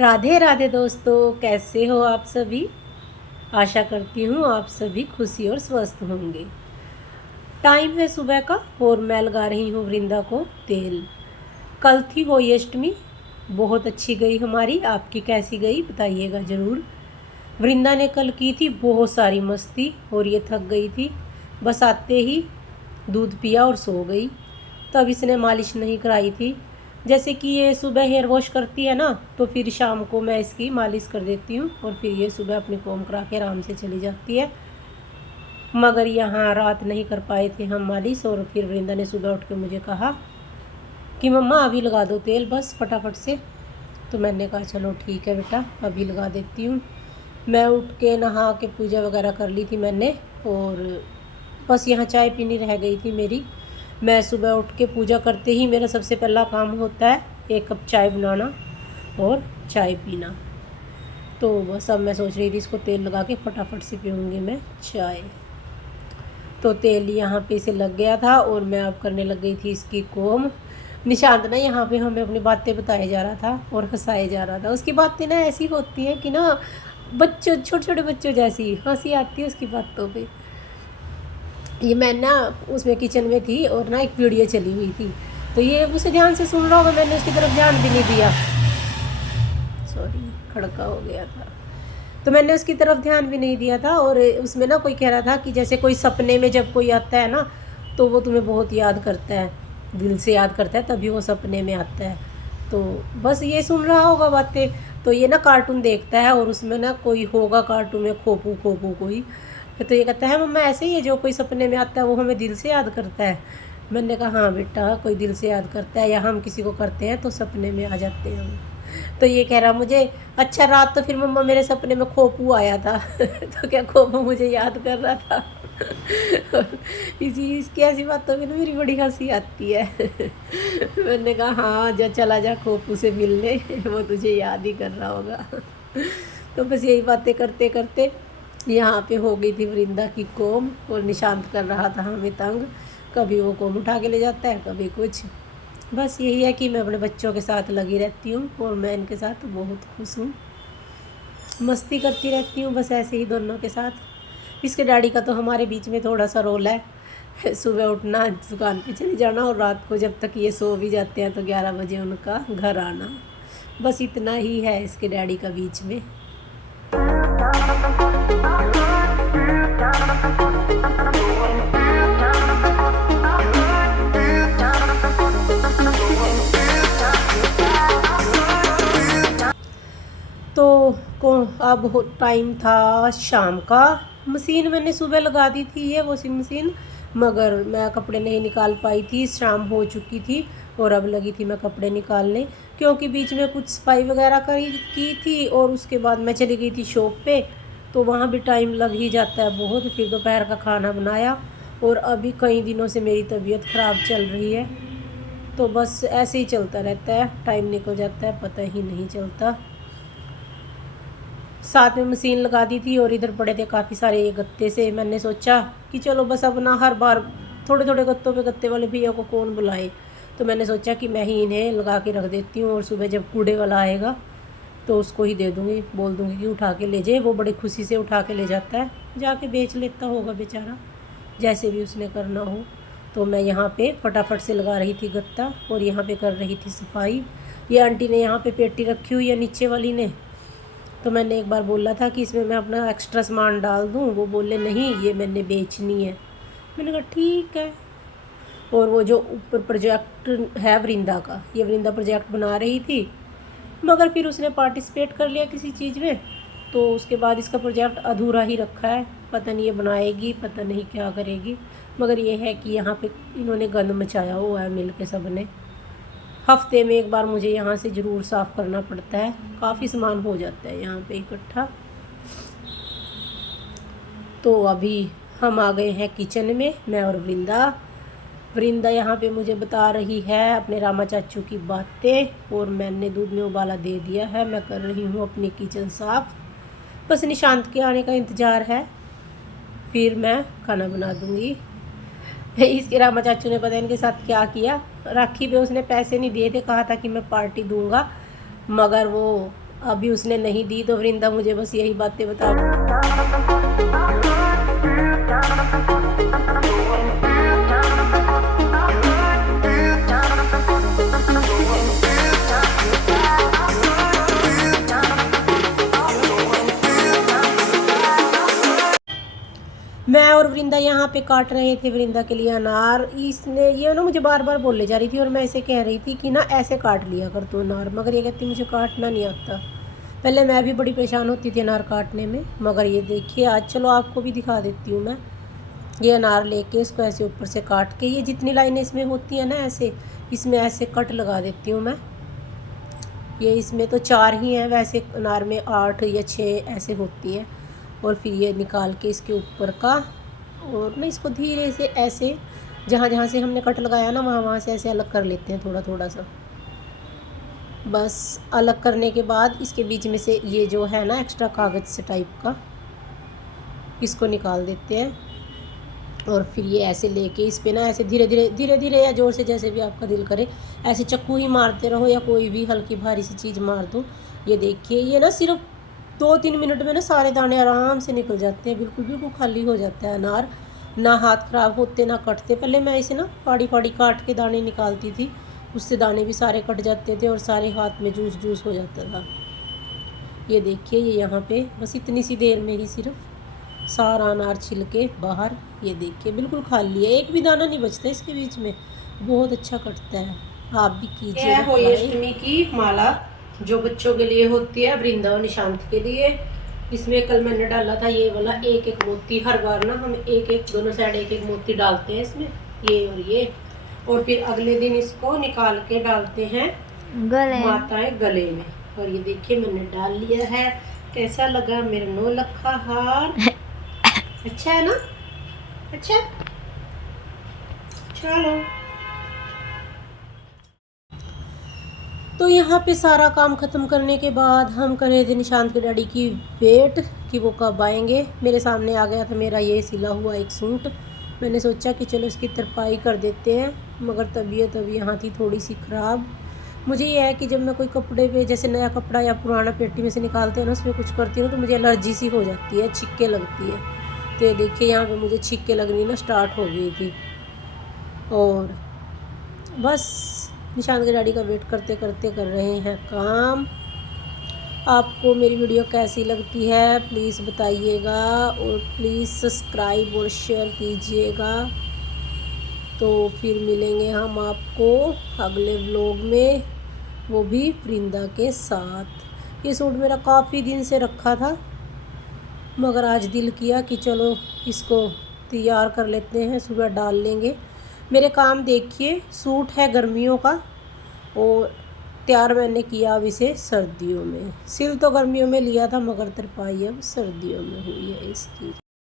राधे राधे दोस्तों, कैसे हो आप सभी। आशा करती हूँ आप सभी खुशी और स्वस्थ होंगे। टाइम है सुबह का और मैं लगा रही हूँ वृंदा को तेल। कल थी होली अष्टमी, बहुत अच्छी गई हमारी। आपकी कैसी गई बताइएगा ज़रूर। वृंदा ने कल की थी बहुत सारी मस्ती और ये थक गई थी। बस आते ही दूध पिया और सो गई। तब इसने मालिश नहीं कराई थी। जैसे कि ये सुबह हेयर वॉश करती है ना, तो फिर शाम को मैं इसकी मालिश कर देती हूँ और फिर ये सुबह अपनी कोम करा के आराम से चली जाती है। मगर यहाँ रात नहीं कर पाए थे हम मालिश, और फिर वृंदा ने सुबह उठ के मुझे कहा कि मम्मा अभी लगा दो तेल बस फटाफट से। तो मैंने कहा चलो ठीक है बेटा, अभी लगा देती हूँ। मैं उठ के नहा के पूजा वगैरह कर ली थी मैंने, और बस यहाँ चाय पीनी रह गई थी मेरी। मैं सुबह उठ के पूजा करते ही मेरा सबसे पहला काम होता है 1 कप चाय बनाना और चाय पीना। तो बस अब मैं सोच रही थी इसको तेल लगा के फटाफट से पीऊँगी मैं चाय। तो तेल यहाँ पे इसे लग गया था और मैं अब करने लग गई थी इसकी कोम। निशांत ना यहाँ पे हमें अपनी बातें बताए जा रहा था और हंसाए जा रहा था। उसकी बातें ना ऐसी होती है कि ना बच्चों, छोटे छोटे बच्चों जैसी हंसी आती है उसकी बातों पे। ये मैं ना उसमें किचन में थी और ना एक वीडियो चली हुई थी, तो ये उसे ध्यान से सुन रहा होगा, मैंने उसकी तरफ ध्यान भी नहीं दिया। सॉरी, खड़का हो गया था। तो मैंने उसकी तरफ ध्यान भी नहीं दिया था। और उसमें ना कोई कह रहा था कि जैसे कोई सपने में जब कोई आता है ना, तो वो तुम्हें बहुत याद करता है, दिल से याद करता है, तभी वो सपने में आता है। तो बस ये सुन रहा होगा बातें। तो ये ना कार्टून देखता है और उसमें ना कोई होगा कार्टून में खोपू खोपू कोई। तो ये कहता है मम्मा ऐसे ही है, जो कोई सपने में आता है वो हमें दिल से याद करता है। मैंने कहा हाँ बेटा, कोई दिल से याद करता है या हम किसी को करते हैं तो सपने में आ जाते हैं हम। तो ये कह रहा मुझे, अच्छा रात तो फिर मम्मा मेरे सपने में खोपू आया था तो क्या खोपू मुझे याद कर रहा था इसकी ऐसी बातों में ना मेरी बड़ी हंसी आती है मैंने कहा हाँ जा, चला जा खोपू से मिलने वो तुझे याद ही कर रहा होगा तो बस यही बातें करते करते यहाँ पे हो गई थी वृंदा की कोम, और निशांत कर रहा था हमें तंग। कभी वो कोम उठा के ले जाता है, कभी कुछ। बस यही है कि मैं अपने बच्चों के साथ लगी रहती हूँ और मैं इनके साथ बहुत खुश हूँ, मस्ती करती रहती हूँ बस ऐसे ही दोनों के साथ। इसके डैडी का तो हमारे बीच में थोड़ा सा रोल है, सुबह उठना, दुकान पे चले जाना, और रात को जब तक ये सो भी जाते हैं तो 11 बजे उनका घर आना। बस इतना ही है इसके डैडी का बीच में। तो अब टाइम था शाम का। मशीन मैंने सुबह लगा दी थी, ये वॉशिंग मशीन, मगर मैं कपड़े नहीं निकाल पाई थी, शाम हो चुकी थी। और अब लगी थी मैं कपड़े निकालने, क्योंकि बीच में कुछ सफाई वगैरह की थी और उसके बाद मैं चली गई थी शॉप पे, तो वहाँ भी टाइम लग ही जाता है बहुत। फिर दोपहर का खाना बनाया, और अभी कई दिनों से मेरी तबीयत ख़राब चल रही है, तो बस ऐसे ही चलता रहता है, टाइम निकल जाता है पता ही नहीं चलता। साथ में मशीन लगा दी थी और इधर पड़े थे काफ़ी सारे ये गत्ते से। मैंने सोचा कि चलो बस अब ना हर बार थोड़े थोड़े गत्तों पे गत्ते वाले भैया को कौन बुलाए, तो मैंने सोचा कि मैं ही इन्हें लगा के रख देती हूँ, और सुबह जब कूड़े वाला आएगा तो उसको ही दे दूँगी, बोल दूँगी कि उठा के ले जाए। वो बड़ी खुशी से उठा के ले जाता है, जाके बेच लेता होगा बेचारा, जैसे भी उसने करना हो। तो मैं यहाँ पे फटाफट से लगा रही थी गत्ता और यहाँ पे कर रही थी सफाई। ये आंटी ने यहाँ पे पेटी रखी हुई है नीचे वाली ने, तो मैंने एक बार बोला था कि इसमें मैं अपना एक्स्ट्रा सामान डाल दूँ, वो बोले नहीं ये मैंने बेचनी है। मैंने कहा ठीक है। और वो जो ऊपर प्रोजेक्ट है वृंदा का, ये वृंदा प्रोजेक्ट बना रही थी, मगर फिर उसने पार्टिसिपेट कर लिया किसी चीज़ में, तो उसके बाद इसका प्रोजेक्ट अधूरा ही रखा है। पता नहीं ये बनाएगी, पता नहीं क्या करेगी, मगर ये है कि यहाँ पे इन्होंने गंद मचाया हुआ है मिल के सब ने। हफ्ते में एक बार मुझे यहाँ से ज़रूर साफ़ करना पड़ता है, काफ़ी सामान हो जाता है यहाँ पे इकट्ठा। तो अभी हम आ गए हैं किचन में, मैं और वृंदा यहाँ पे मुझे बता रही है अपने रामा चाचू की बातें, और मैंने दूध में उबाला दे दिया है। मैं कर रही हूँ अपनी किचन साफ़, बस निशांत के आने का इंतज़ार है, फिर मैं खाना बना दूँगी। इसके रामा चाचू ने पता इनके साथ क्या किया। राखी पे उसने पैसे नहीं दिए थे, कहा था कि मैं पार्टी दूंगा, मगर वो अभी उसने नहीं दी तो वृंदा मुझे बस यही बातें बता। मैं और वृंदा यहाँ पे काट रहे थे वृंदा के लिए अनार। इसने ये ना मुझे बार बार बोले जा रही थी और मैं इसे कह रही थी कि ना ऐसे काट लिया कर तू अनार, मगर ये कहती मुझे काटना नहीं आता। पहले मैं भी बड़ी परेशान होती थी अनार काटने में, मगर ये देखिए आज चलो आपको भी दिखा देती हूँ मैं। ये अनार लेके इसको ऐसे ऊपर से काट के, ये जितनी लाइनें इसमें होती हैं ना ऐसे, इसमें ऐसे कट लगा देती हूँ मैं। ये इसमें तो 4 ही हैं, वैसे अनार में 8 या 6 ऐसे होती हैं। और फिर ये निकाल के इसके ऊपर का, और ना इसको धीरे से ऐसे जहाँ जहाँ से हमने कट लगाया ना वहाँ वहाँ से ऐसे अलग कर लेते हैं थोड़ा थोड़ा सा। बस अलग करने के बाद इसके बीच में से ये जो है ना एक्स्ट्रा कागज़ से टाइप का, इसको निकाल देते हैं। और फिर ये ऐसे लेके इस पे ना ऐसे धीरे धीरे या ज़ोर से जैसे भी आपका दिल करे ऐसे चक्कू ही मारते रहो या कोई भी हल्की भारी सी चीज़ मार दो। ये देखिए ये ना सिर्फ 2-3 मिनट में ना सारे दाने आराम से निकल जाते हैं, बिल्कुल बिल्कुल खाली हो जाता है अनार। ना हाथ ख़राब होते ना कटते। पहले मैं इसे ना फाड़ी फाड़ी काट के दाने निकालती थी, उससे दाने भी सारे कट जाते थे और सारे हाथ में जूस जूस हो जाता था। ये देखिए ये यहाँ पे बस इतनी सी देर में ही सिर्फ सारा अनार छिल के बाहर, ये देखिए बिल्कुल खाली है, एक भी दाना नहीं बचता इसके बीच में। बहुत अच्छा कटता है, आप भी कीजिए। होली अष्टमी की माला जो बच्चों के लिए होती है, वृंदा और निशांत के लिए। इसमें कल मैंने डाला था ये वाला एक एक मोती। हर बार ना हम एक एक दोनों साइड एक एक मोती डालते हैं इसमें, ये और ये। और फिर अगले दिन इसको निकाल के डालते हैं गले, माताएं गले में। और ये देखिए मैंने डाल लिया है। कैसा लगा मेरा 9 लखा हार? अच्छा है ना? अच्छा चलो। तो यहाँ पे सारा काम ख़त्म करने के बाद हम कर रहे थे निशांत के डैडी की वेट कि वो कब आएंगे। मेरे सामने आ गया था मेरा ये सिला हुआ एक सूट। मैंने सोचा कि चलो इसकी तरपाई कर देते हैं, मगर तबीयत अभी यहाँ थी थोड़ी सी ख़राब। मुझे ये है कि जब मैं कोई कपड़े पे जैसे नया कपड़ा या पुराना पेटी में से निकालते हैं ना उसमें कुछ करती हूँ तो मुझे एलर्जी सी हो जाती है, छिक्के लगती है। तो ये देखिए यहाँ पे मुझे छिक्के लगनी ना स्टार्ट हो गई थी। और बस निशांत के डैडी का वेट करते करते कर रहे हैं काम। आपको मेरी वीडियो कैसी लगती है प्लीज़ बताइएगा, और प्लीज़ सब्सक्राइब और शेयर कीजिएगा। तो फिर मिलेंगे हम आपको अगले व्लॉग में, वो भी वृंदा के साथ। ये सूट मेरा काफ़ी दिन से रखा था, मगर आज दिल किया कि चलो इसको तैयार कर लेते हैं, सुबह डाल लेंगे। मेरे काम देखिए, सूट है गर्मियों का और तैयार मैंने किया अब इसे सर्दियों में। सिल तो गर्मियों में लिया था मगर तरपाई अब सर्दियों में हुई है इसकी।